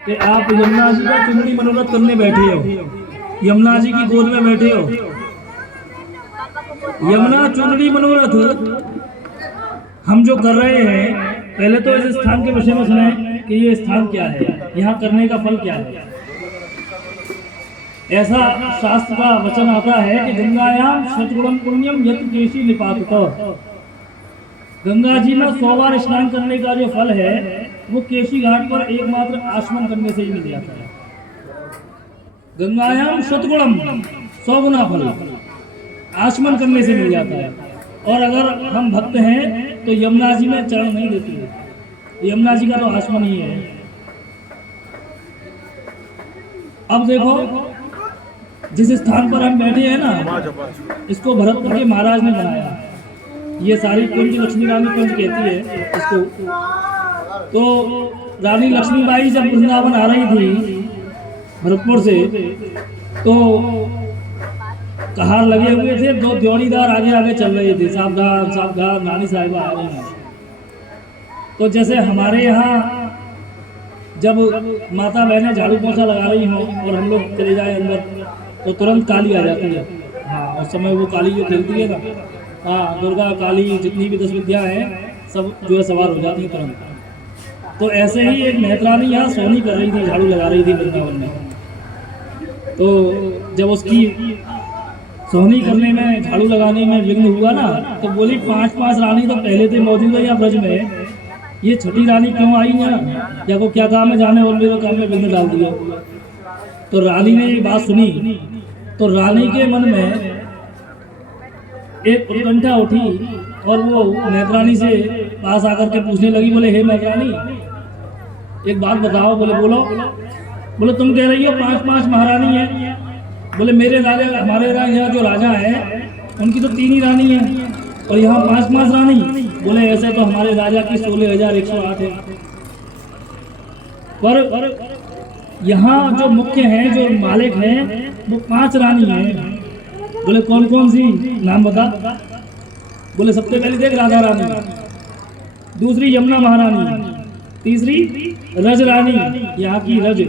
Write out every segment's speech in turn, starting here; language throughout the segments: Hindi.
कि आप यमुना जी का चुनरी मनोरथ करने बैठे हो, यमुना जी की गोद में बैठे हो। यमुना चुनरी मनोरथ हम जो कर रहे हैं, पहले तो इस स्थान के विषय में सुने कि ये स्थान क्या है, यहाँ करने का फल क्या है। ऐसा शास्त्र का वचन आता है कि गंगायाम शतगुणम पुण्यम यत केशी निपातत। गंगा जी में 100 बार स्नान करने का जो फल है वो केशी घाट पर एकमात्र आचमन करने से ही मिल जाता है। गंगायाम शतगुणम 100 गुना फल आचमन करने से मिल जाता है। और अगर हम भक्त हैं तो यमुना जी में चरण नहीं देती है, यमुना जी का तो आचमन ही है। अब देखो जिस स्थान पर हम बैठे हैं ना, इसको भरतपुर के महाराज ने बनाया। ये सारी कुंज लक्ष्मी रानी कुंज कहती है इसको। तो रानी लक्ष्मीबाई जब वृंदावन आ रही थी भरतपुर से, तो कहार लगे हुए थे, 2 जोड़ीदार आगे आगे चल रहे थे, सावधान सावधान रानी साहिबा आ रही हैं। तो जैसे हमारे यहाँ जब माता बहनें झाड़ू पोछा लगा रही हों और हम लोग चले जाए अंदर तो तुरंत काली आ जाती है। हाँ, उस समय वो काली जो खेलती है ना, हाँ, दुर्गा काली जितनी भी 10 विद्या हैं सब जो है सवार हो जाती है तुरंत। तो ऐसे ही एक मेहतरानी यहाँ सोनी कर रही थी, झाड़ू लगा रही थी वृंदावन में। तो जब उसकी सोहनी करने में, झाड़ू लगाने में विघ्न हुआ ना, तो बोली 5-5 रानी तो पहले से मौजूद है यहाँ ब्रज में, ये छठी रानी क्यों आई यहाँ, या को क्या काम है जाने और मेरे काम में विघ्न डाल दिया। तो रानी ने ये बात सुनी तो रानी के मन में एक उत्कंठा उठी और वो मेहतरानी से पास आकर के पूछने लगी, बोले हे मेहतरानी एक बात बताओ। बोले बोलो। बोले तुम कह रही हो 5-5 महारानी है। बोले मेरे राजा, हमारे यहाँ जो राजा है उनकी तो 3 ही रानी है और यहाँ 5-5 रानी। बोले ऐसे तो हमारे राजा की 16,108 है, पर यहाँ जो मुख्य हैं, जो मालिक हैं, वो 5 रानी हैं। बोले कौन कौन सी, नाम बता। बोले सबसे पहली देख राधा रानी, दूसरी यमुना महारानी, तीसरी रज रानी यहाँ की रज,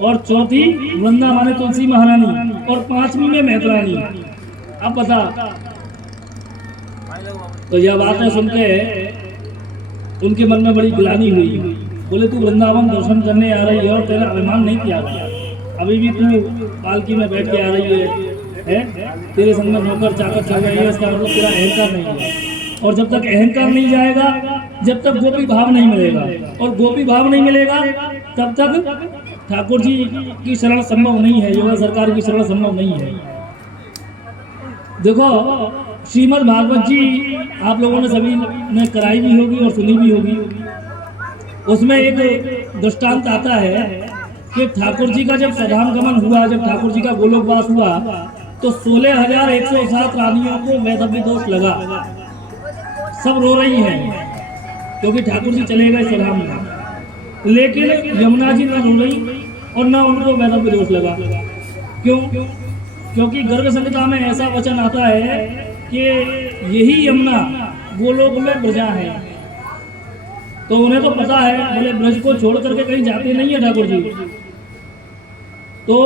और चौथी वृंदा माने तुलसी महारानी, और 5वीं में मेहतरानी। अब बता। तो यह बातें सुनते उनके मन में बड़ी गिलानी हुई। बोले तू वृंदावन दर्शन करने आ रही है और तेरा अभिमान नहीं किया, अभी भी तू पालकी में बैठ के आ रही है? तेरे संग में नौकर चाकर चल रही है, इसका मतलब तेरा अहंकार नहीं है। और जब तक अहंकार नहीं जाएगा, जब तक गोपी भाव नहीं मिलेगा, और गोपी भाव नहीं मिलेगा तब तक ठाकुर जी की शरण संभव नहीं है, योगा सरकार की शरण संभव नहीं है। देखो श्रीमद् भागवत जी आप लोगों ने सभी ने कराई भी होगी और सुनी भी होगी। उसमें एक दृष्टांत आता है कि ठाकुर जी का जब स्वधाम गमन हुआ, जब ठाकुर जी का गोलोकवास हुआ, तो 16,107 रानियों को वैधव्य दोष लगा। सब रो रही हैं क्योंकि ठाकुर जी चले गए स्वधाम में, लेकिन यमुना जी न रो रही और न उनको वैधव्य दोष लगा। क्यों? क्योंकि गर्ग संहिता में ऐसा वचन आता है कि यही यमुना गोलोक में ब्रजा है। तो उन्हें तो पता है, बोले ब्रज को छोड़ करके कहीं जाते नहीं है ठाकुर जी। तो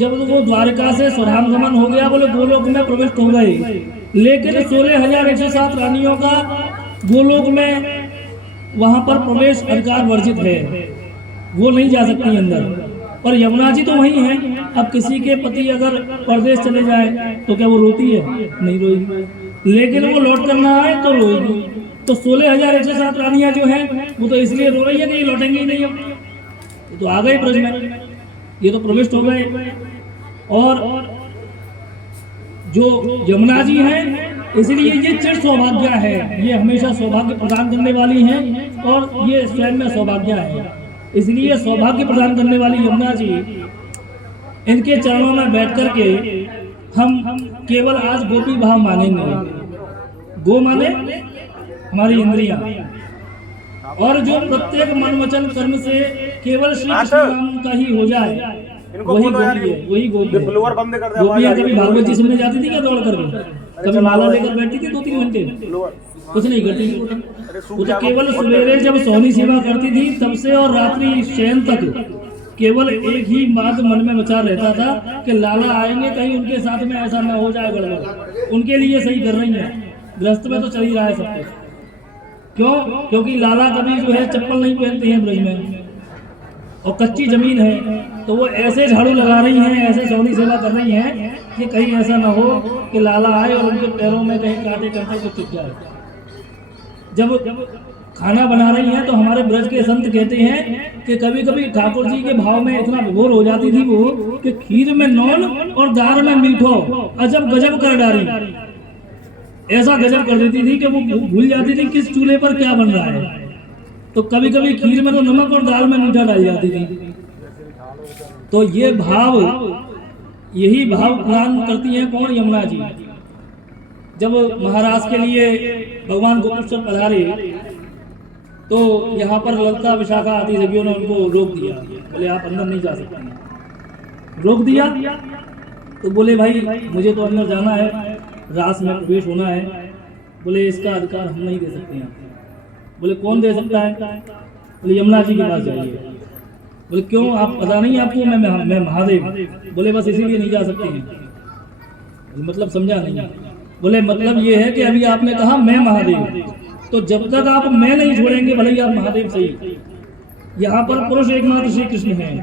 जब वो द्वारका से स्वधाम गमन हो गया, बोले गोलोक में प्रविष्ट हो गए, लेकिन 16,107 रानियों का गोलोक में वहां पर प्रवेश अधिकार वर्जित है, वो नहीं जा सकती अंदर। पर यमुना जी तो वही है। अब किसी के पति अगर परदेश चले जाए तो क्या वो रोती है? नहीं रोएगी, लेकिन वो लौट करना आए तो रोएगी। तो 16,107 रानियां जो हैं वो तो इसलिए रो रही है कि ये लौटेंगे ही नहीं, अब तो आ गए ब्रज में, ये तो प्रविष्ट हो गए। और जो यमुना जी हैं, इसलिए ये चिर सौभाग्य है, ये हमेशा सौभाग्य प्रदान करने वाली हैं और ये स्वयं में सौभाग्य है। इसलिए सौभाग्य प्रदान करने वाली यमुना जी, इनके चरणों में बैठ करके हम केवल आज गोपी भाव मानेंगे। गो माने हमारी इंद्रियां, और जो प्रत्येक मन वचन कर्म से केवल श्री कृष्ण नाम का ही हो जाए, वही गोपी है, वही गोपी है। गोपियां कभी भागवत जी सुनने जाती थी क्या दौड़ करके? कभी माला लेकर बैठती थी 2-3 घंटे? कुछ नहीं करती थी वो तो केवल सवेरे जब सोनी सेवा करती थी तब से और रात्रि शयन तक केवल एक ही बात मन में विचार रहता था कि लाला आएंगे कहीं उनके साथ में ऐसा ना हो जाए गड़बड़। उनके लिए सही कर रही है, गृहस्थ में तो चल ही रहा है सब कुछ। क्यों? क्योंकि लाला कभी जो है चप्पल नहीं पहनते हैं ब्रज में और कच्ची जमीन है, तो वो ऐसे झाड़ू लगा रही हैं, ऐसे सोनी सेवा कर रही हैं कि कहीं ऐसा ना हो कि लाला आए और उनके पैरों में कहीं कांटे कांटे को चुप जाए। जब खाना बना रही हैं तो हमारे ब्रज के संत कहते हैं कि कभी कभी ठाकुर जी के भाव में इतना विभोर हो जाती थी वो कि खीर में नौन और दाल में मीठो अजब गजब कर डाली। ऐसा गजब कर देती थी कि वो भूल जाती थी किस चूल्हे पर क्या बन रहा है। तो कभी कभी खीर में तो नमक और दाल में मीठा डाल जाती थी। तो ये भाव, यही भाव प्रदान करती हैं कौन? यमुना जी। जब महाराज के लिए भगवान गोपेश्वर पधारे तो यहाँ पर ललता विशाखा आदि सखियों ने उनको रोक दिया, बोले आप अंदर नहीं जा सकते। रोक दिया तो बोले भाई मुझे तो अंदर जाना है, रास में प्रवेश होना है। बोले इसका अधिकार हम नहीं दे सकते हैं। बोले कौन दे सकता है? बोले यमुना जी के पास जाइए। बोले क्यों, आप पता नहीं आपको मैं महादेव? बोले बस इसीलिए नहीं जा सकते हैं। मतलब समझा नहीं। बोले मतलब ये है कि अभी आपने कहा मैं महादेव, तो जब तक आप मैं नहीं छोड़ेंगे भले ही आप महादेव सही। यहाँ पर पुरुष एकमात्र श्री कृष्ण हैं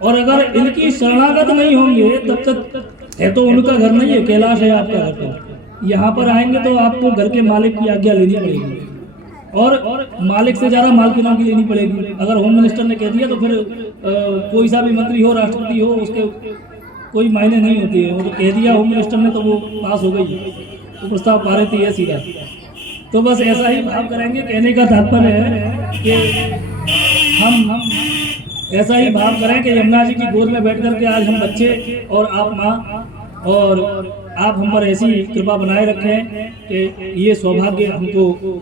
और अगर इनकी शरणागत नहीं होंगे तब तक है तो उनका घर नहीं है, कैलाश है आपका घर। तो यहाँ पर आएंगे तो आपको घर के मालिक की आज्ञा लेनी पड़ेगी और मालिक से ज्यादा मालकिनों की लेनी पड़ेगी। अगर होम मिनिस्टर ने कह दिया तो फिर कोई सा भी मंत्री हो, राष्ट्रपति हो, उसके कोई मायने नहीं होती है। वो तो कह दिया होम मिनिस्टर ने तो वो पास हो गई, वो प्रस्ताव पारित ही है सीधा। तो बस ऐसा ही भाव करेंगे। कहने का तात्पर्य है कि हम ऐसा ही भाव करें कि यमुना जी की गोद में बैठ कर के आज हम बच्चे और आप माँ, और आप हम पर ऐसी कृपा बनाए रखें कि ये सौभाग्य हमको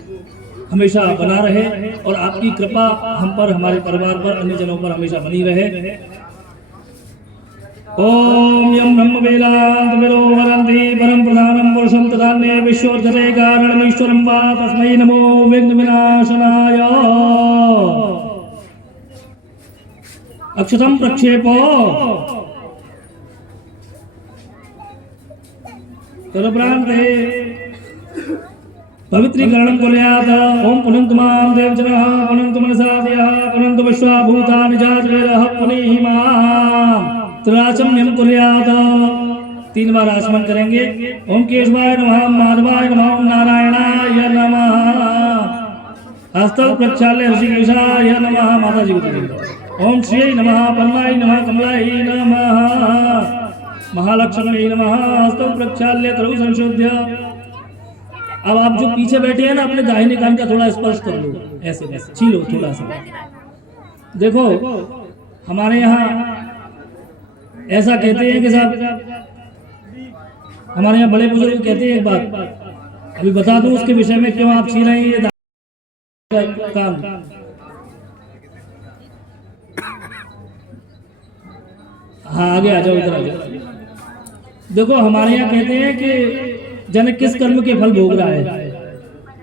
हमेशा बना रहे और आपकी कृपा हम पर, हमारे परिवार पर, अन्य जनों पर हमेशा बनी रहे। ओम यम ब्रह्म वेदांत विरो वरंति परम प्रधानम पुरुषम तदान्ये विश्वोत्थते कारणमीश्वरं वा तस्मै नमो विघ्न विनाशनाय। अक्षतम प्रक्षेपो तदुपरान्ते पवित्रीकरणं कुर्यात्। ओम पुनन्तु मां देवजनः पुनन्तु मनसा देयः पुनन्तु विश्वा भूतानि जातवेदः पुनीहि मां त्रिराचम्यं कुर्यात्। 3 बार आचमन करेंगे। ओम केशवाय नमः, माधवाय नमः, ओम नारायणाय नमः। हस्तल प्रक्षाल्य ऋषिकेशाय नमः। माता जी को ओम श्री नमः, पन्नाय नमः, कमलाय नमः, महालक्ष्मी नमः। हस्तल प्रक्षाल्य करु संशोध्य। अब आप जो पीछे बैठे हैं ना, अपने दाहिने कान का थोड़ा स्पर्श कर लो, ऐसे ऐसे छीलो थोड़ा सा। देखो हमारे यहाँ ऐसा कहते हैं कि साहब, हमारे यहाँ बड़े बुजुर्ग कहते हैं एक बात, अभी बता दूं उसके विषय में, क्यों आप छीन रहे हैं ये कान। हाँ आगे आ जाओ, इधर आ जाओ। देखो हमारे यहाँ कहते हैं कि जन किस कर्म के फल भोग रहा है,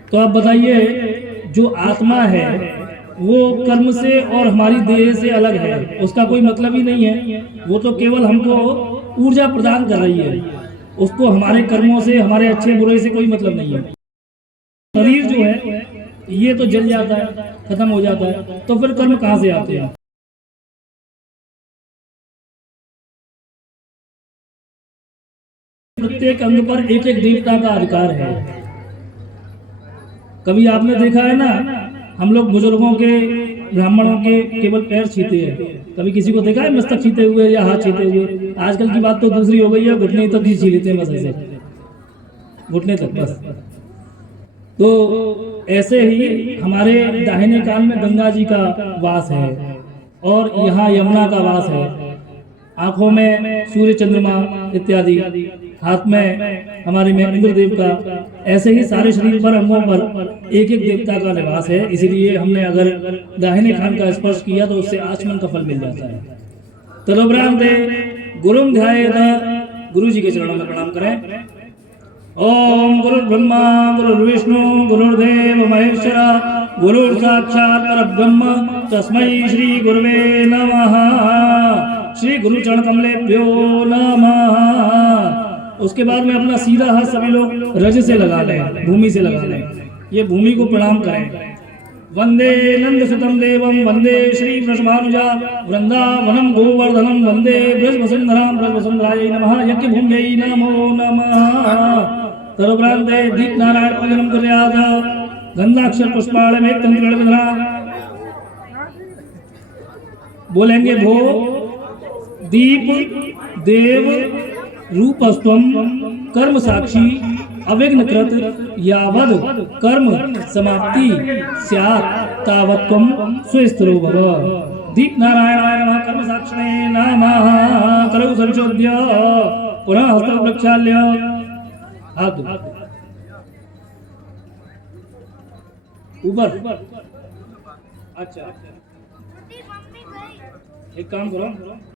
तो आप बताइए जो आत्मा है वो कर्म से और हमारी देह से अलग है, उसका कोई मतलब ही नहीं है। वो तो केवल हमको ऊर्जा प्रदान कर रही है, उसको हमारे कर्मों से, हमारे अच्छे बुरे से कोई मतलब नहीं है। शरीर जो है ये तो जल जाता है, खत्म हो जाता है, तो फिर कर्म कहाँ से आते हैं? प्रत्येक अंग पर एक एक देवता का अधिकार है। कभी आपने देखा है ना, हम लोग बुजुर्गों के, ब्राह्मणों के केवल पैर छीते हैं, कभी किसी को देखा है मस्तक छीते हुए या हाथ छीते हुए? आजकल की बात तो दूसरी हो गई है, घुटने तक ही छी लेते हैं, बस ऐसे घुटने तक बस। तो ऐसे ही हमारे दाहिने कान में गंगा जी का वास है और यहाँ यमुना का वास है। आंखों में सूर्य चंद्रमा इत्यादि, हाथ में हमारे में इंद्रदेव का, ऐसे ही सारे शरीर पर, अंगों पर एक एक देवता का निवास है। इसीलिए हमने अगर दाहिने कान का स्पर्श किया तो उससे आचमन का फल मिल जाता है। तदुपरांत गुरुम ध्यायेत, गुरु जी के चरणों में प्रणाम करें। ओम गुरुर्ब्रह्मा गुरुर्विष्णु गुरुर्देव महेश्वरा गुरुर्साक्षात् परब्रह्म तस्मै श्री गुरुवे नमः। श्री गुरु चरण कमलेभ्यो नमः। उसके बाद में अपना सीधा हाथ सभी लोग रज से लगा लें, भूमि से लगा लें। ये भूमि को प्रणाम करें। वंदे नंद सुतम देवम वंदे श्री वृषभानुजा वृंदावनम गोवर्धनम वंदे बृजवसुंधराम बृजवसुंधरायै नमः। यज्ञ भूम्यै नमो नमः। तदुपरांते दीप नारायण पूजनम कुर्यात् गंधाक्षर पुष्पाणि में तंत्र विधरा बोलेंगे। भो दीप देव रूपस्त्वम कर्म साक्षी अविघ्नकृत यावद कर्म समाप्ति स्यात् तावत्त्वं स्वस्थिरो भव। दीप नारायणाय नमः। कर्म साक्षिणे नमः। करौ संशोध्य पुनः हस्तौ प्रक्षाल्य हाथ ऊपर। अच्छा एक काम करो,